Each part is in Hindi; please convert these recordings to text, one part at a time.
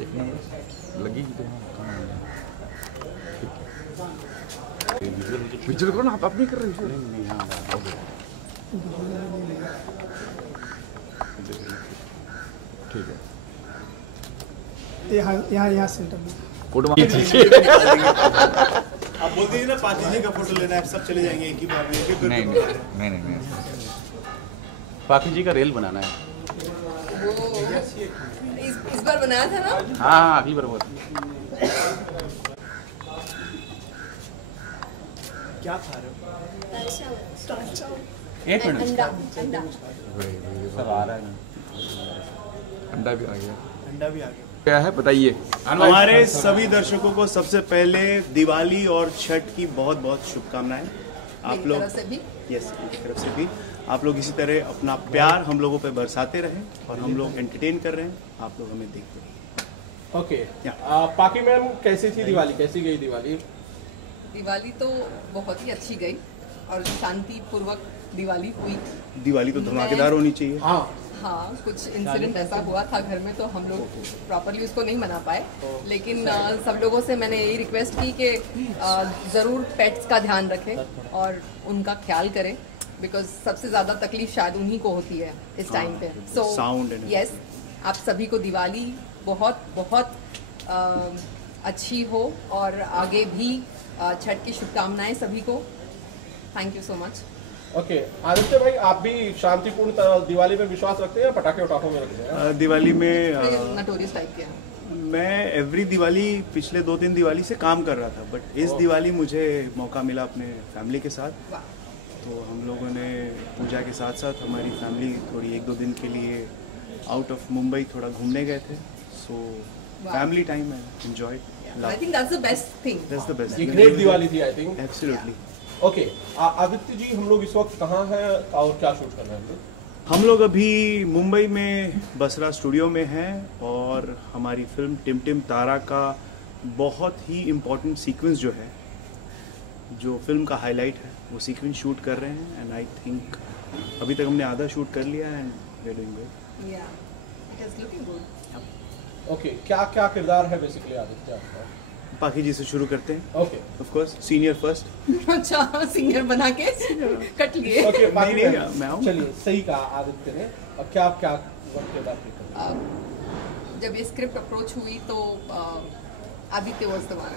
एक नंबर लगी तो विजुअल करो ना, आप नहीं कर रहे हो? ठीक है, यहाँ सेंटर में फोटो आप बोल दीजिए ना, पाजी जी का फोटो लेना है, सब चले जाएंगे एक ही बार में। नहीं पाखी जी का रेल बनाना है। इस बार बनाया था ना? हाँ अगली बार बहुत। क्या खा रहे हो? एक मिनट अंडा सब आ रहा है ना। अंडा भी आ गया। अंडा भी आ गया। क्या है बताइए? हमारे सभी दर्शकों को सबसे पहले दिवाली और छठ की बहुत बहुत शुभकामनाएं। आप लोग तरफ से भी यस, मेरी तरफ से भी आप लोग इसी तरह अपना प्यार हम लोगों पे बरसाते रहें और हम लोग एंटरटेन कर रहे हैं, आप लोग हमें देखते रहें। ओके, या। पाकी मैम कैसी थी दिवाली, कैसी गई दिवाली? दिवाली तो बहुत ही अच्छी गई और शांतिपूर्वक दिवाली हुई। दिवाली तो धमाकेदार होनी चाहिए। हाँ, कुछ इंसिडेंट ऐसा हुआ था घर में तो हम लोग प्रॉपरली उसको नहीं मना पाए, लेकिन सब लोगों से मैंने यही रिक्वेस्ट की कि ज़रूर पेट्स का ध्यान रखें और उनका ख्याल करें, बिकॉज सबसे ज़्यादा तकलीफ शायद उन्हीं को होती है इस टाइम पे। सो यस, आप सभी को दिवाली बहुत बहुत अच्छी हो और आगे भी छठ की शुभकामनाएं सभी को। Thank you so much. Okay, Aditya भाई आप भी शांतिपूर्ण दिवाली में विश्वास रखते हैं या पटाखे उटाखों में रखते हैं? दिवाली में नटोरियस टाइप के हैं। मैं एवरी दिवाली पिछले 2-3 दिवाली से काम कर रहा था, बट इस दिवाली मुझे मौका मिला अपने फैमिली के साथ, तो हम लोगों ने पूजा के साथ साथ हमारी फैमिली थोड़ी 1-2 दिन के लिए आउट ऑफ मुंबई थोड़ा घूमने गए थे। सो फैमिली टाइम है, enjoy. I think that's the best thing. That's the best. ये ग्रेट दिवाली थी I think. Absolutely. Okay, Aditya ji हम लोग इस वक्त कहाँ हैं और क्या शूट कर रहे हैं? हम लोग अभी मुंबई में बसरा स्टूडियो में हैं और हमारी फिल्म टिम टिम तारा का बहुत ही इम्पोर्टेंट सीक्वेंस जो है, जो फिल्म का हाईलाइट है, वो सीक्वेंस शूट कर रहे हैं। एंड आई थिंक अभी तक हमने आधा शूट कर लिया and we are doing good. Yeah, it is looking good. Okay, क्या क्या किरदार है बेसिकली आदित्य आपका? पाखी जी से शुरू करते हैं। Okay, of course senior first. अच्छा, सिंगर बना के कट लिए। ओके, नहीं, मैं आऊं। चलिए, सही कहा आदित्य ने। और क्या क्या किरदार किया? जब ये स्क्रिप्ट अप्रोच हुई तो आदित्य वाज द वन।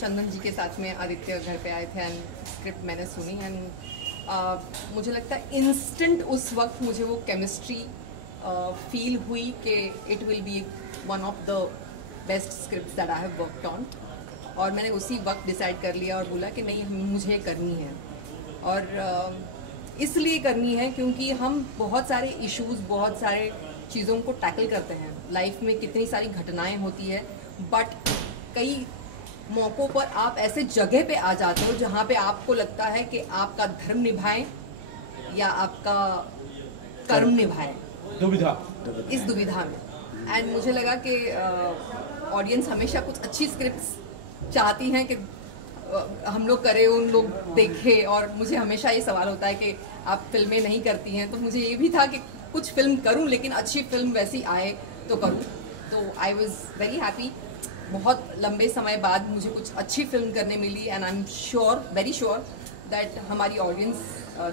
चंदन जी के साथ में आदित्य घर पे आए थे एंड स्क्रिप्ट मैंने सुनी एंड मुझे लगता है इंस्टेंट उस वक्त मुझे वो केमिस्ट्री फील हुई कि it will be one of the best scripts that I have worked on. और मैंने उसी वक्त डिसाइड कर लिया और बोला कि नहीं, मुझे करनी है। और इसलिए करनी है क्योंकि हम बहुत सारे इश्यूज, बहुत सारे चीज़ों को टैकल करते हैं लाइफ में। कितनी सारी घटनाएं होती है, बट कई मौक़ों पर आप ऐसे जगह पे आ जाते हो जहाँ पे आपको लगता है कि आपका धर्म निभाएं या आपका कर्म निभाएं, दुविधा, इस दुविधा में। एंड मुझे लगा कि ऑडियंस हमेशा कुछ अच्छी स्क्रिप्ट्स चाहती हैं कि हम लोग करें, उन लोग देखें। और मुझे हमेशा ये सवाल होता है कि आप फिल्में नहीं करती हैं, तो मुझे ये भी था कि कुछ फिल्म करूं लेकिन अच्छी फिल्म वैसी आए तो करूं। तो आई वॉज वेरी हैप्पी। बहुत लंबे समय बाद मुझे कुछ अच्छी फिल्म करने मिली and I am sure, very sure that हमारी ऑडियंस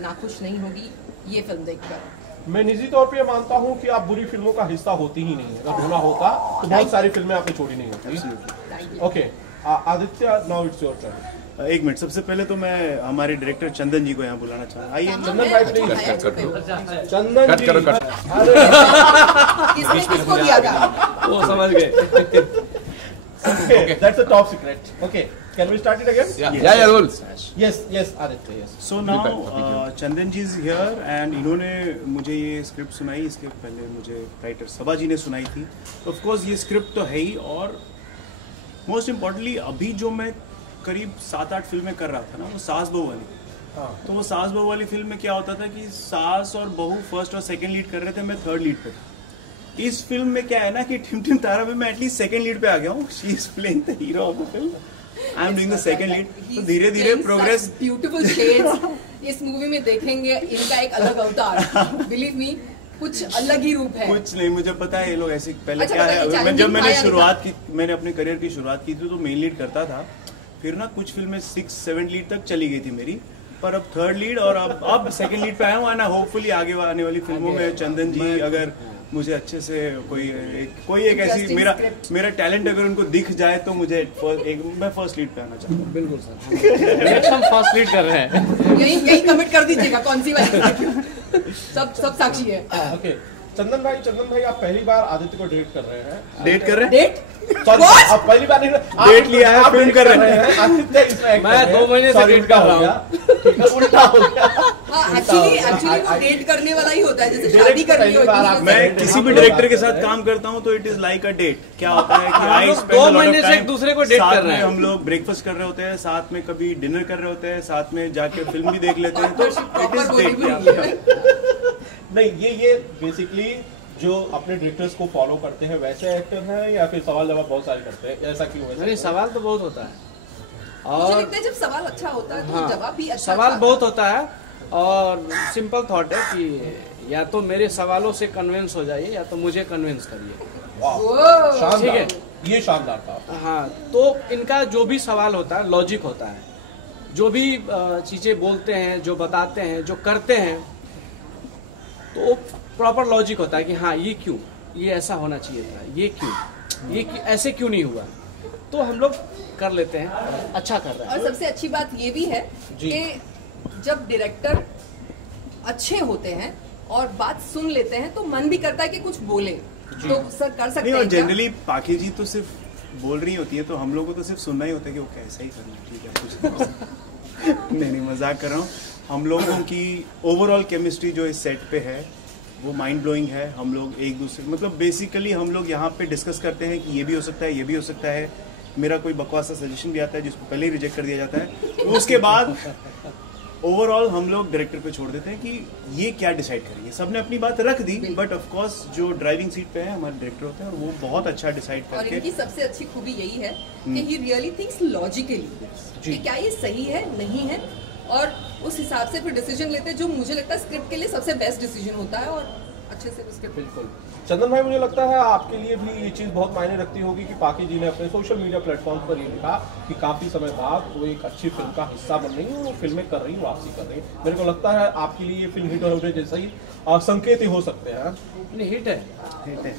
नाखुश नहीं होगी ये फिल्म देखकर। मैं निजी तौर पे मानता हूँ कि आप बुरी फिल्मों का हिस्सा होती ही नहीं है। अगर होना होता तो बहुत सारी फिल्में आपने छोड़ी नहीं होती। Okay, Aditya, now it's your turn. एक मिनट, सबसे पहले तो मैं हमारे डायरेक्टर चंदन जी को यहाँ बुलाना चाहूँगा। आइए चंदन भाई, चंदन जी, किसको दिया था? वो समझ गए। Okay, that's a top secret. Okay, can we start it again? Yeah, roll. Yes, Aditya, yes. So now Chandan ji is here and इन्होंने मुझे ये स्क्रिप्ट सुनाई। इसके पहले मुझे राइटर सबा जी ने सुनाई थी। ऑफ कोर्स ये स्क्रिप्ट तो है ही, और मोस्ट इम्पोर्टेंटली अभी जो मैं करीब 7-8 फिल्में कर रहा था ना, वो सास बहू वाली। तो वो सास बहू वाली फिल्म में क्या होता था कि सास और बहू फर्स्ट और सेकंड लीड कर रहे थे, मैं थर्ड लीड पे था। इस फिल्म में क्या है ना कि टिम टिम तारा में मैं एटलीस्ट सेकंड लीड पे आ गया हूँ। She is playing the hero of the film, I am doing the second lead. तो धीरे धीरे प्रोग्रेस, ब्यूटीफुल शेड्स इस मूवी में देखेंगे, इनका एक अलग अवतार। बिलीव मी, कुछ अलग ही रूप है। कुछ नहीं, मुझे पता है ये लोग ऐसे पहले अच्छा, क्या बताइए, है, challenging जब मैंने था या शुरुआत की, मैंने अपने करियर की शुरुआत की थी तो मेन लीड करता था, फिर ना कुछ फिल्में 6-7 लीड तक चली गई थी मेरी, पर अब 3rd लीड और अब 2nd लीड पे आया हूँ। होपफुली आगे आने वाली फिल्मों में चंदन जी अगर मुझे अच्छे से कोई एक ऐसी Interesting मेरा टैलेंट अगर उनको दिख जाए तो मुझे मैं फर्स्ट लीड पे आना चाहता हूँ। बिल्कुल सर। नेक्स्ट हम फर्स्ट लीड कर रहे हैं। यही कमिट कर दीजिएगा कौन सी वाली। सब साक्षी है। ओके, चंदन भाई आप पहली बार आदित्य को डेट कर रहे हैं। डेट कर रहे हैं? डेट Sorry, आप पहली बार नहीं, डेट लिया है, आप फिल्म डेट कर रहे हैं। आदित्य इसमें एक्टर मैं है। 2 महीने से Sorry, डेट कर रहा उल्टा हो गया। उल्टा हो गया। हाँ, एक्चुअली वो डेट करने वाला ही होता है, जैसे शादी करनी होती है। मैं किसी भी डायरेक्टर के साथ काम करता हूँ तो it is like a date. क्या होता है कि हम लोग 2 महीने से एक दूसरे को डेट कर रहे हैं। हम लोग ब्रेकफास्ट कर रहे होते हैं, साथ में कभी डिनर कर रहे होते हैं, साथ में जाके फिल्म भी देख लेते हैं, तो इट इज डेट। नहीं, ये बेसिकली जो अपने डायरेक्टर्स को फॉलो करते हैं वैसे एक्टर हैं या फिर सवाल जवाब बहुत सारे करते हैं, ऐसा क्यों है? नहीं, सवाल तो बहुत होता है मुझे और लगता है जब सवाल अच्छा होता है तो हाँ, जवाब भी अच्छा सवाल आता बहुत होता है और सिंपल थॉट है कि या तो मेरे सवालों से कन्विंस हो जाइए या तो मुझे कन्विंस करिए। वाह, वो शानदार, ठीक ये शानदार था। हाँ, तो इनका जो भी सवाल होता है लॉजिक होता है, जो भी चीजें बोलते हैं, जो बताते हैं, जो करते हैं, तो प्रॉपर लॉजिक होता है कि हाँ ये क्यों, ये ऐसा होना चाहिए था, ये क्यों, ऐसे क्यों नहीं हुआ, तो हम लोग कर लेते हैं, अच्छा कर रहे हैं। और सबसे अच्छी बात ये भी है कि जब डायरेक्टर अच्छे होते हैं और बात सुन लेते हैं तो मन भी करता है कि कुछ बोले, तो सर कर सकते नहीं, हैं और क्या? जनरली पाखी जी तो सिर्फ बोल रही होती है, तो हम लोगों को तो सिर्फ सुनना ही होता है कि वो कैसा ही करना है, ठीक है कुछ नहीं मजाक कर रहा हूँ। हम लोगों की ओवरऑल केमिस्ट्री जो इस सेट पे है वो माइंड ब्लोइंग है। हम लोग एक दूसरे मतलब बेसिकली हम लोग यहाँ पे डिस्कस करते हैं कि ये भी हो सकता है, ये भी हो सकता है। मेरा कोई बकवास सा सजेशन भी आता है जिसको पहले ही रिजेक्ट कर दिया जाता है, तो उसके बाद ओवरऑल हम लोग डायरेक्टर पे छोड़ देते हैं कि ये क्या डिसाइड करेंगे। सबने अपनी बात रख दी, बट ऑफ कोर्स जो ड्राइविंग सीट पे है हमारे डायरेक्टर होते हैं और वो बहुत अच्छा डिसाइड और करके। इनकी सबसे अच्छी खूबी यही है कि ही रियली थिंक्स लॉजिकली कि क्या ये सही है नहीं है, और उस हिसाब से फिर डिसीजन लेते हैं जो मुझे लगता है स्क्रिप्ट के लिए सबसे बेस्ट डिसीजन होता है और अच्छे से उसके बिल्कुल। चंदन भाई, मुझे लगता है आपके लिए भी ये चीज़ बहुत मायने रखती होगी कि पाकी जी ने अपने सोशल मीडिया प्लेटफॉर्म पर ये लिखा कि काफ़ी समय बाद वो एक अच्छी फिल्म का हिस्सा बन रही है, वो फिल्में कर रही है, वापसी कर रही है। मेरे को लगता है आपके लिए ये फिल्म हिट और उन्हें जैसा ही संकेत ही हो सकते हैं। नहीं, हिट है, हिट है।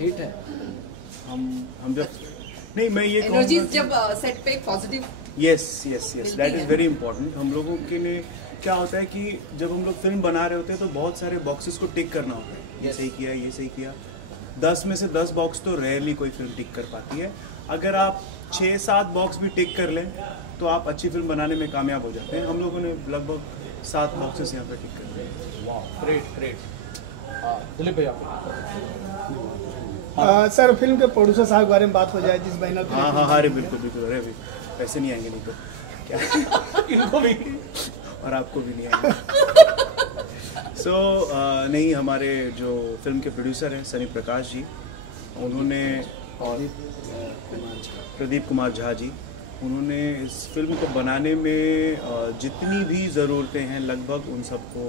हिट है। हम जब नहीं, मैं ये एनर्जी कहूँगा जब सेट पे पॉजिटिव यस दैट इज है। Very important. हम लोगों के लिए क्या होता है कि जब हम लोग फिल्म बना रहे होते हैं तो बहुत सारे बॉक्सेस को टिक करना होता है, ये सही किया, ये सही किया। 10 में से 10 बॉक्स तो रेयरली कोई फिल्म टिक कर पाती है। अगर आप 6-7 बॉक्स भी टिक कर लें तो आप अच्छी फिल्म बनाने में कामयाब हो जाते हैं। हम लोगों ने लगभग 7 बॉक्सेस यहाँ पे टिक कर दिए। वाह, ग्रेट। दिलीप भैया, सर फिल्म के प्रोड्यूसर साहब के बारे में बात हो जाए, जिस बैनर हाँ, अरे बिल्कुल, अरे अभी पैसे नहीं आएंगे नहीं तो क्या इनको भी और आपको भी नहीं आएंगे। नहीं, हमारे जो फिल्म के प्रोड्यूसर हैं सनी प्रकाश जी, उन्होंने और प्रदीप कुमार झा जी, उन्होंने इस फिल्म को बनाने में जितनी भी ज़रूरतें हैं लगभग उन सबको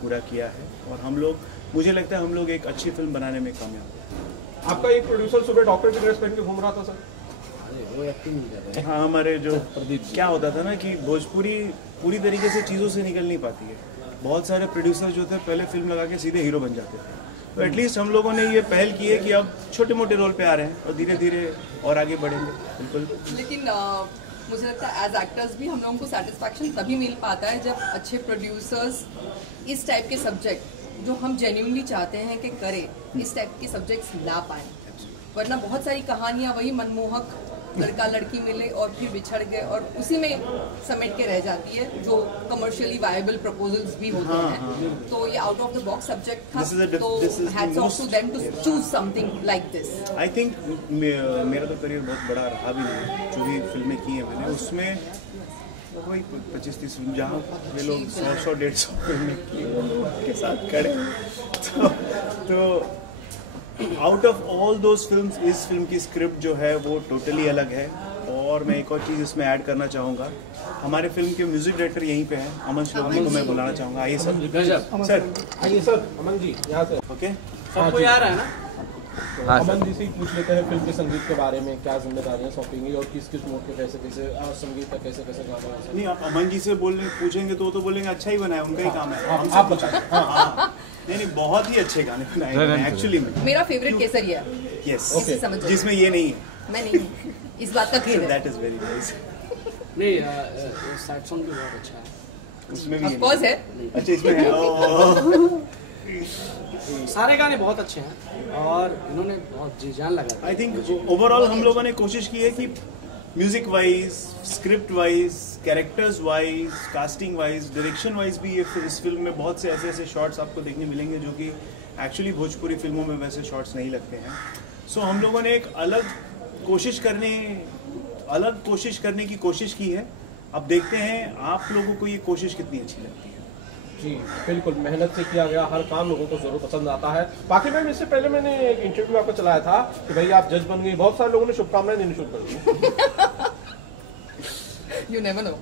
पूरा किया है और हम लोग, मुझे लगता है हम लोग एक अच्छी फिल्म बनाने में कामयाब हैं। आपका एक प्रोड्यूसर सुबह डॉक्टर की ड्रेस पहन के घूम रहा था सर। वो एक्टिंग नहीं कर रहे। हाँ, हमारे जो क्या होता था ना कि भोजपुरी पूरी तरीके से चीज़ों से निकल नहीं पाती है। बहुत सारे प्रोड्यूसर जो थे पहले फिल्म लगा के सीधे हीरो बन जाते थे, तो एटलीस्ट हम लोगों ने ये पहल की है कि अब छोटे मोटे रोल पे आ रहे हैं और धीरे धीरे और आगे बढ़ेंगे। बिल्कुल। लेकिन मुझे लगता है एज एक्टर्स भी हम लोगों को सेटिस्फैक्शन तभी मिल पाता है जब अच्छे प्रोड्यूसर्स इस टाइप के सब्जेक्ट जो हम जेन्युइनली चाहते हैं कि करें, इस टाइप के सब्जेक्ट्स ला पाएँ। वरना बहुत सारी कहानियाँ वही मनमोहक लड़का लड़की मिले और फिर बिछड़ गए और उसी में समेट के रह जाती है, जो कमर्शियली वायबल प्रपोजल्स भी होते हैं। तो ये out of the box subject था, तो hats off to them to choose something like this. I think मेरा तो करियर बहुत बड़ा रहा भी नहीं, जो भी फिल्में की हैं मैंने उसमें कोई 25-30 फिल्म, जहाँ वे लोग 100-150 फिल्में की उनके साथ खड़े, तो out of all those films इस फिल्म की स्क्रिप्ट जो है वो टोटली अलग है। और मैं एक और चीज़ इसमें ऐड करना चाहूँगा, हमारे फिल्म के म्यूजिक डायरेक्टर यहीं पे हैं, अमन श्लोकी को मैं बुलाना चाहूँगा। आइए सर। गजब। सर आइए सर, अमन जी यहाँ से। ओके सबको याद है ना? हाँ अमन सर। जी से ही पूछ लेते हैं फिल्म के संगीत के बारे में, क्या जिम्मेदारियां सौंपेंगी और किस किस मोड पे कैसे कैसे संगीत का कैसे कैसे गाना है? नहीं, आप अमन जी से पूछेंगे तो वो तो बोलेंगे अच्छा ही बनाया, उनका ही काम है। आप बताएं। हाँ, नहीं बहुत ही अच्छे गाने बनाए एक्चुअली में। मेरा फेवरेट केसरिया यस, इसे समझ जाओ। जिसमें ये नहीं है। मैं नहीं हूँ, इस बात का खेद है। That is very nice. नहीं, सैड सॉन्ग भी बहुत अच्छा है। उसमें भी ऑफ कोर्स है। अच्छा इसमें है। ओह। सारे गाने बहुत अच्छे हैं और इन्होंने बहुत जी जान लगा दी। आई थिंक ओवरऑल हम लोगों ने कोशिश की है कि music wise, script wise, characters wise, casting wise, direction wise भी ये इस फिल्म में बहुत से ऐसे ऐसे शॉट्स आपको देखने मिलेंगे जो कि एक्चुअली भोजपुरी फिल्मों में वैसे शॉट्स नहीं लगते हैं। सो हम लोगों ने एक अलग कोशिश करने की कोशिश की है। अब देखते हैं आप लोगों को ये कोशिश कितनी अच्छी लगती है। जी बिल्कुल, मेहनत से किया गया हर काम लोगों को जरूर पसंद आता है। बाकी मैम, इससे पहले मैंने एक इंटरव्यू आपको चलाया था कि भाई आप जज बन गई, बहुत सारे लोगों ने शुभकामनाएं देनी शुरू कर दी। You never know.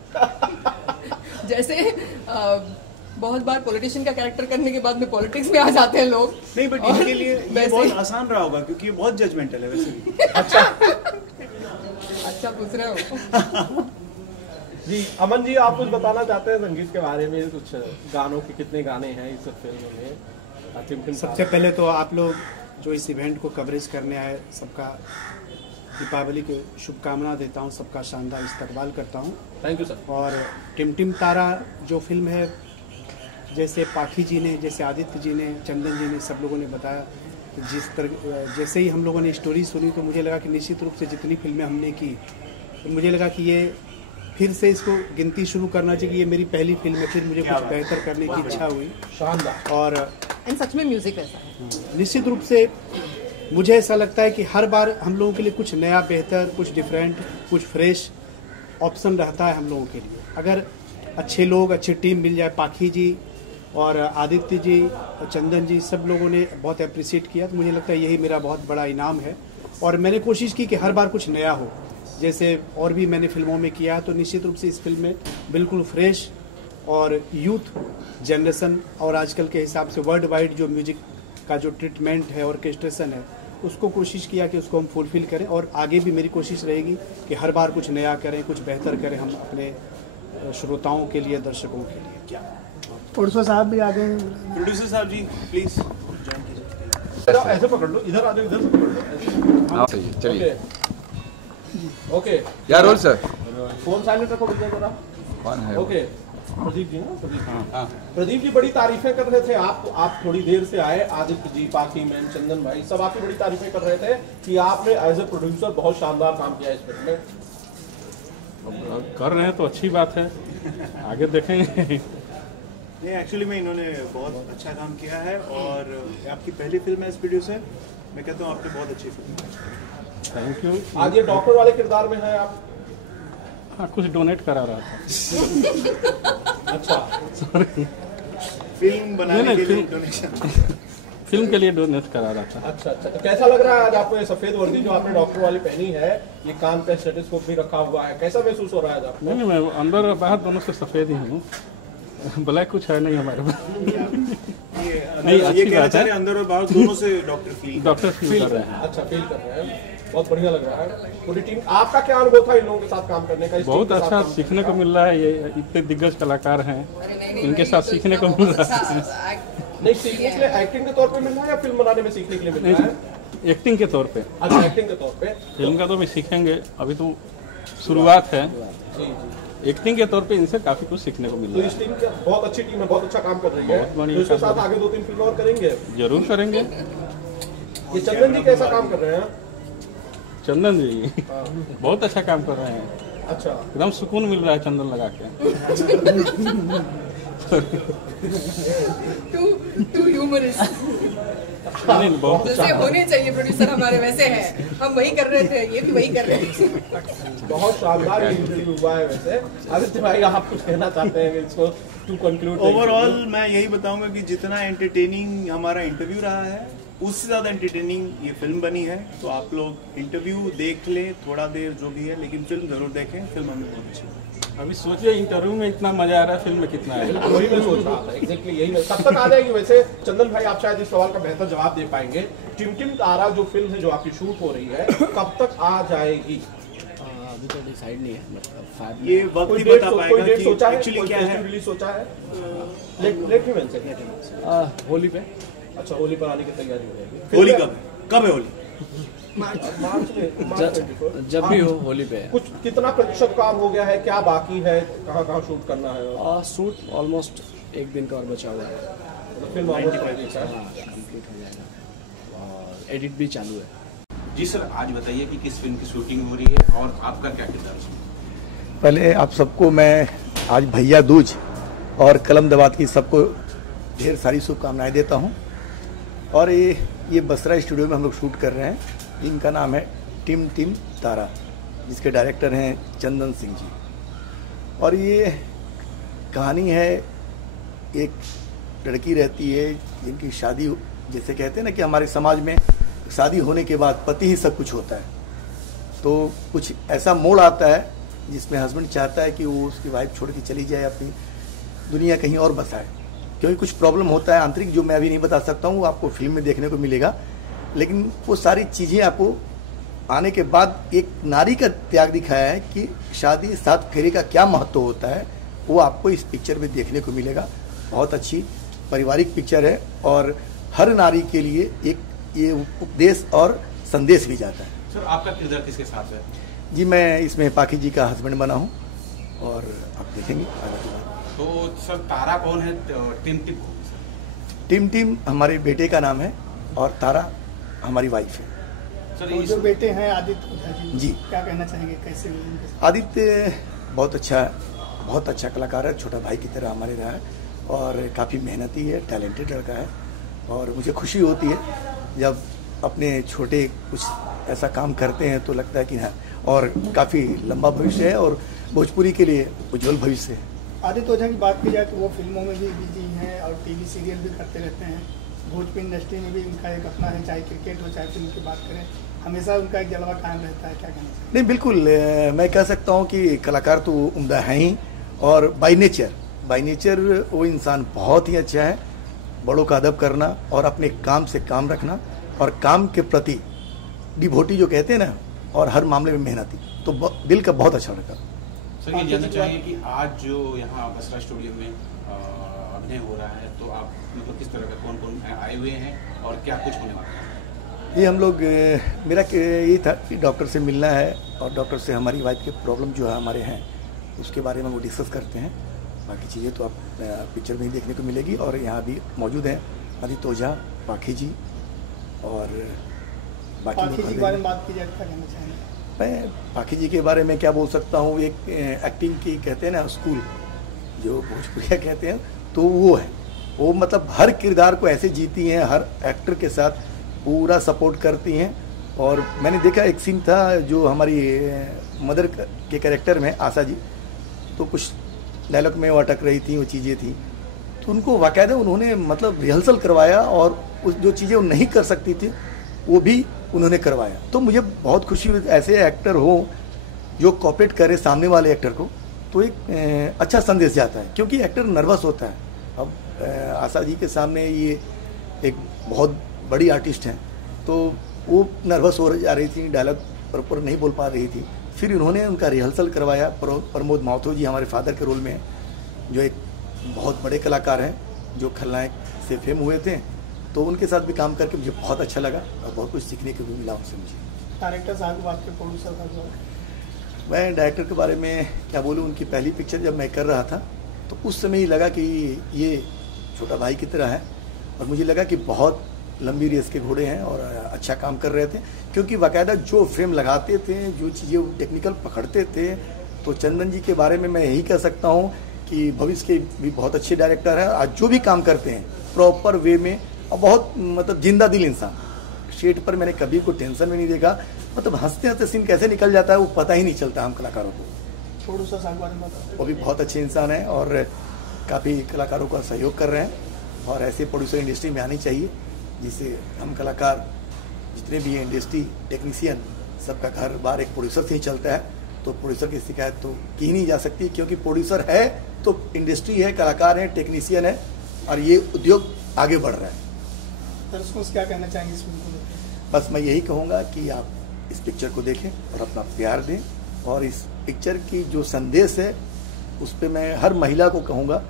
जैसे बहुत बार पॉलिटिशियन का कैरेक्टर करने के बाद में पॉलिटिक्स में आ जाते हैं लोग। नहीं, बट और इनके लिए ये वैसे बहुत ही- आसान रहा होगा क्योंकि ये बहुत जजमेंटल है वैसे भी। अच्छा पूछ रहे हो। जी अमन जी, आप कुछ बताना चाहते हैं संगीत के बारे में? कुछ गानों के कितने गाने हैं इस फिल्म में? टिम सबसे पहले तो आप लोग जो इस इवेंट को कवरेज करने आए, सबका दीपावली की शुभकामना देता हूँ, सबका शानदार इस्तकबाल करता हूँ। Thank you sir. और टिम तारा जो फिल्म है, जैसे पाखी जी ने, जैसे आदित्य जी ने, चंदन जी ने, सब लोगों ने बताया, जैसे ही हम लोगों ने स्टोरी सुनी तो मुझे लगा कि निश्चित रूप से जितनी फिल्में हमने की, तो मुझे लगा कि ये फिर से इसको गिनती शुरू करना चाहिए कि ये मेरी पहली फिल्म है, फिर मुझे कुछ बेहतर करने की इच्छा हुई। शानदार। और एंड सच में म्यूजिक वैसा है। निश्चित रूप से मुझे ऐसा लगता है कि हर बार हम लोगों के लिए कुछ नया, बेहतर, कुछ डिफरेंट, कुछ फ्रेश ऑप्शन रहता है हम लोगों के लिए। अगर अच्छे लोग, अच्छी टीम मिल जाए, पाखी जी और आदित्य जी और चंदन जी, सब लोगों ने बहुत अप्रिशिएट किया, तो मुझे लगता है यही मेरा बहुत बड़ा इनाम है। और मैंने कोशिश की कि हर बार कुछ नया हो, जैसे और भी मैंने फिल्मों में किया, तो निश्चित रूप से इस फिल्म में बिल्कुल फ्रेश और यूथ जनरेशन और आजकल के हिसाब से वर्ल्ड वाइड जो म्यूजिक का जो ट्रीटमेंट है, ऑर्केस्ट्रेशन है, उसको कोशिश किया कि उसको हम फुलफिल करें। और आगे भी मेरी कोशिश रहेगी कि हर बार कुछ नया करें, कुछ बेहतर करें हम अपने श्रोताओं के लिए, दर्शकों के लिए। क्या प्रोड्यूसर साहब भी आ गए हैं। प्रोड्यूसर साहब जी प्लीज ज्वाइन कीजिए। ऐसे पकड़ लो, इधर आ जाओ, इधर से पकड़ लो। हाँ सही, चलिए। ओके, क्या रोल सर? फोन साइलेंट रखो जरा। कौन है? ओके, प्रदीप जी ना, प्रदीप। हाँ, प्रदीप जी बड़ी तारीफें कर रहे थे। आप थोड़ी देर से आए, आदित्य जी, पाखी मैम, चंदन भाई, सब आपकी बड़ी तारीफें कर रहे थे कि आपने एज ए प्रोड्यूसर बहुत शानदार काम किया इस फिल्म में। कर रहे हैं तो अच्छी बात है, आगे देखेंगे। नहीं, एक्चुअली में इन्होंने बहुत अच्छा काम किया है और आपकी पहली फिल्म है एज प्रोड्यूसर। मैं कहता हूँ आपने बहुत अच्छी फिल्म है। Thank you. आज ये डॉक्टर वाले किरदार में है आप? हाँ, कुछ डोनेट करा रहा था। अच्छा, फिल्म बनाने नहीं, के लिए फिल्म- डोनेशन। फिल्म के लिए डोनेट करा रहा था। अच्छा। तो कैसा लग रहा है आज आपको ये सफेद वर्दी जो आपने डॉक्टर वाली पहनी है, ये कान पे स्टेथोस्कोप भी रखा हुआ है, कैसा महसूस हो रहा है आज आपको? नहीं, मैं अंदर और बाहर दोनों से सफेद ही हूँ, ब्लैक कुछ है नहीं हमारे पास। नहीं, अच्छी ये कहना बात चाह है। रहे हैं अंदर और बाहर दोनों से डॉक्टर फील। डॉक्टर फील कर रहे हैं। अच्छा, फील कर रहे हैं, बहुत बढ़िया लग रहा है। पूरी टीम, आपका क्या अनुभव था इन लोगों के साथ काम करने का? इस टीम बहुत के साथ अच्छा काम सीखने को मिल रहा है, ये इतने दिग्गज कलाकार हैं, अरे नहीं, इनके साथ सीखने को मिल रहा है। नहीं, सीखने के लिए एक्टिंग के तौर पे मिल रहा है या फिल्म बनाने में सीखने के लिए मिल रहा है? एक्टिंग के तौर पे। अच्छा, एक्टिंग के तौर पे। फिल्म का तो भी सीखेंगे, अभी तो शुरुआत है। जी। एक्टिंग के तौर पे इनसे काफी कुछ सीखने को मिल तो रहा इस टीम की बहुत अच्छी टीम है, बहुत अच्छा काम कर रही है। बहुत बढ़िया तो इसके काम साथ आगे 2-3 फिल्म और करेंगे। है। जरूर करेंगे। ये चंदन जी कैसा काम कर रहे हैं? चंदन जी बहुत अच्छा काम कर रहे हैं, अच्छा, एकदम सुकून मिल रहा है चंदन लगा के। टू ह्यूमरस नहीं, बहुत जैसे होने चाहिए प्रोड्यूसर हमारे, वैसे हैं। हम वही कर रहे थे, ये भी वही कर रहे थे। बहुत शानदार इंटरव्यू हुआ है। वैसे आदित्य भाई, आप कुछ कहना चाहते हैं इसको टू कंक्लूड? ओवरऑल मैं यही बताऊंगा कि जितना एंटरटेनिंग हमारा इंटरव्यू रहा है, उससे ज़्यादा एंटरटेनिंग ये फिल्म बनी है। तो आप लोग इंटरव्यू देख ले थोड़ा देर जो भी है, लेकिन फिल्म ज़रूर देखें, फिल्म हमें बहुत अच्छी लगी। अभी सोचिए इंटरव्यू में इतना मजा आ रहा है, फिल्म में कितना है। वही मैं सोच रहा था, एग्जैक्टली यही मैं कब तक आ जाएगी। वैसे चंदन भाई आप शायद इस सवाल का बेहतर जवाब दे पाएंगे। टिमटिम तारा जो फिल्म है जो आपकी शूट हो रही है कब तक आ जाएगी? अभी तो डिसाइड नहीं है, मतलब ये वक्त कोई ही डेट बता कोई पाएगा डेट कि सोचा है, एक्चुअली कोई क्या है। फेस्टिव रिलीज सोचा है? लेट ही मेंशन। होली पे। अच्छा, होली पर आने की तैयारी हो जाएगी। होली कब है होली? मार्च में 24। जब भी हो होली पे। कुछ कितना प्रतिशत काम हो गया है, क्या बाकी है, कहाँ शूट करना है? शूट ऑलमोस्ट एक दिन का और बचा हुआ है, तो फिल्म almost ready है। कंप्लीट हो जाएगा और एडिट भी चालू है। जी सर, आज बताइए कि किस फिल्म की शूटिंग हो रही है और आपका क्या किरदार है? पहले आप सबको मैं आज भैया दूज और कलम दवात की सबको ढेर सारी शुभकामनाएं देता हूं। और ये बसरा स्टूडियो में हम लोग शूट कर रहे हैं। इनका नाम है टिमटिम तारा, जिसके डायरेक्टर हैं चंदन सिंह जी। और ये कहानी है, एक लड़की रहती है जिनकी शादी, जैसे कहते हैं ना कि हमारे समाज में शादी होने के बाद पति ही सब कुछ होता है, तो कुछ ऐसा मोड़ आता है जिसमें हस्बैंड चाहता है कि वो उसकी वाइफ छोड़ के चली जाए, अपनी दुनिया कहीं और बसाए, क्योंकि कुछ प्रॉब्लम होता है आंतरिक, जो मैं अभी नहीं बता सकता हूँ, वो आपको फिल्म में देखने को मिलेगा। लेकिन वो सारी चीज़ें आपको आने के बाद एक नारी का त्याग दिखाया है कि शादी 7 फेरे का क्या महत्व होता है, वो आपको इस पिक्चर में देखने को मिलेगा। बहुत अच्छी पारिवारिक पिक्चर है और हर नारी के लिए एक ये उपदेश और संदेश भी जाता है। सर, आपका किरदार किसके साथ है? जी, मैं इसमें पाखी जी का हस्बैंड बना हूँ और आप देखेंगे आगे। तो सर, तारा कौन है, टिमटिम कौन है सर? टिमटिम हमारे बेटे का नाम है और तारा हमारी वाइफ है। सर, तो जो बेटे हैं आदित्य ओझा जी, क्या कहना चाहेंगे, कैसे हुए उनके साथ? आदित्य बहुत अच्छा कलाकार है, छोटा भाई की तरह हमारे रहा है और काफ़ी मेहनती है, टैलेंटेड लड़का है। और मुझे खुशी होती है जब अपने छोटे कुछ ऐसा काम करते हैं, तो लगता है कि हाँ, और काफ़ी लंबा भविष्य है और भोजपुरी के लिए उज्जवल भविष्य है। आदित्य ओझा की बात की जाए तो वो फिल्मों में भी बिजी हैं और टीवी सीरियल भी करते रहते हैं। भोजपुरी इंडस्ट्री में भी उनका एक अपना है, चाहे क्रिकेट हो चाहे फिल्म की बात करें, हमेशा उनका एक जलवा कायम रहता है। क्या कहना चाहिए? नहीं, बिल्कुल, मैं कह सकता हूँ कि कलाकार तो उम्दा है ही, और बाय नेचर वो इंसान बहुत ही अच्छा है। बड़ों का अदब करना और अपने काम से काम रखना और काम के प्रति डिवोटी जो कहते हैं ना, और हर मामले में मेहनती, तो दिल का बहुत अच्छा लगा। सर, ये जानना चाहिए कि आज जो यहाँ बसरा स्टूडियो में अभिनय हो रहा है, तो आप मतलब किस तरह का कौन आए हुए हैं और क्या कुछ होने वाला है? ये हम लोग, मेरा ये था कि डॉक्टर से मिलना है और डॉक्टर से हमारी वाइफ के प्रॉब्लम जो है हमारे हैं उसके बारे में वो डिस्कस करते हैं। बाकी चीज़ें तो आप पिक्चर में ही देखने को मिलेगी। और यहाँ भी मौजूद हैं आदित्य ओझा, पाखी जी और बाकी पाखी जी के बारे में बात की जाए क्या कहना चाहेंगे? मैं पाखी जी के बारे में क्या बोल सकता हूँ, एक एक्टिंग की कहते हैं ना स्कूल, जो भोजपुरिया कहते हैं, तो वो है। वो मतलब हर किरदार को ऐसे जीती हैं, हर एक्टर के साथ पूरा सपोर्ट करती हैं। और मैंने देखा एक सीन था जो हमारी मदर के कैरेक्टर में आशा जी, तो कुछ डायलॉग में वो अटक रही थी, वो चीज़ें थी, तो उनको बाकायदा उन्होंने मतलब रिहर्सल करवाया और उस जो चीज़ें वो नहीं कर सकती थी वो भी उन्होंने करवाया। तो मुझे बहुत खुशी हुई, ऐसे एक्टर हो जो कोऑपरेट करे सामने वाले एक्टर को, तो एक अच्छा संदेश जाता है, क्योंकि एक्टर नर्वस होता है। अब आशा जी के सामने ये एक बहुत बड़ी आर्टिस्ट हैं, तो वो नर्वस हो जा रही थी, डायलॉग प्रॉपर नहीं बोल पा रही थी। फिर इन्होंने उनका रिहर्सल करवाया। प्रमोद माथुर जी हमारे फादर के रोल में हैं, जो एक बहुत बड़े कलाकार हैं, जो खलनायक से फेम हुए थे, तो उनके साथ भी काम करके मुझे बहुत अच्छा लगा और बहुत कुछ सीखने को भी मिला उनसे मुझे। डायरेक्टर साहब की बात करें, प्रोड्यूसर साहब, मैं डायरेक्टर के बारे में क्या बोलूँ, उनकी पहली पिक्चर जब मैं कर रहा था तो उस समय ही लगा कि ये छोटा भाई की तरह है, और मुझे लगा कि बहुत लंबी रेस के घोड़े हैं और अच्छा काम कर रहे थे, क्योंकि बाकायदा जो फ्रेम लगाते थे, जो चीज़ें टेक्निकल पकड़ते थे। तो चंदन जी के बारे में मैं यही कह सकता हूँ कि भविष्य के भी बहुत अच्छे डायरेक्टर हैं। आज जो भी काम करते हैं प्रॉपर वे में, और बहुत मतलब जिंदा दिल इंसान। सेट पर मैंने कभी कोई टेंशन में नहीं देखा, मतलब हंसते हंसते सीन कैसे निकल जाता है वो पता ही नहीं चलता हम कलाकारों को। प्रोड्यूसर साहब बारे में बताओ। वो भी बहुत अच्छे इंसान हैं और काफ़ी कलाकारों का सहयोग कर रहे हैं, और ऐसे प्रोड्यूसर इंडस्ट्री में आनी चाहिए जिसे हम कलाकार जितने भी हैं इंडस्ट्री टेक्नीशियन सबका घर बार एक प्रोड्यूसर से ही चलता है, तो प्रोड्यूसर की शिकायत तो की नहीं जा सकती, क्योंकि प्रोड्यूसर है तो इंडस्ट्री है, कलाकार है, टेक्नीशियन है और ये उद्योग आगे बढ़ रहा है। दर्शकों से क्या कहना चाहेंगे इस फिल्म को लेकर? बस मैं यही कहूँगा कि आप इस पिक्चर को देखें और अपना प्यार दें, और इस पिक्चर की जो संदेश है उस पर मैं हर महिला को कहूँगा,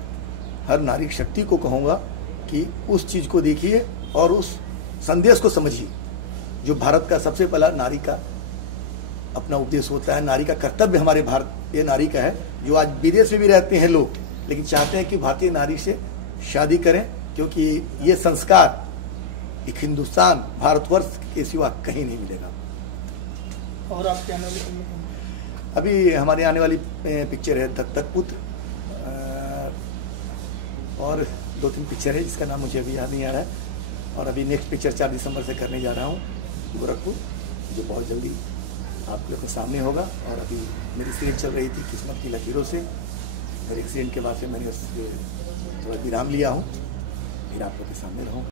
हर नारी शक्ति को कहूँगा कि उस चीज़ को देखिए और उस संदेश को समझिए, जो भारत का सबसे पहला नारी का अपना उपदेश होता है। नारी का कर्तव्य हमारे भारत ये नारी का है, जो आज विदेश में भी रहते हैं लोग, लेकिन चाहते हैं कि भारतीय नारी से शादी करें, क्योंकि ये संस्कार एक हिंदुस्तान भारतवर्ष के सिवा कहीं नहीं मिलेगा। और आपके आने वाली फिल्म? अभी हमारे आने वाली पिक्चर है दत्तक पुत्र, और 2-3 पिक्चर है जिसका नाम मुझे अभी याद नहीं आ रहा है, और अभी नेक्स्ट पिक्चर 4 दिसंबर से करने जा रहा हूँ गोरखपुर, जो बहुत जल्दी आप लोग के सामने होगा। और अभी मेरी सीरीज चल रही थी किस्मत की लकीरों से, मेरे एक्सीडेंट के बाद से मैंने उससे थोड़ा विराम लिया हूँ, फिर आप लोग के सामने रहूँ।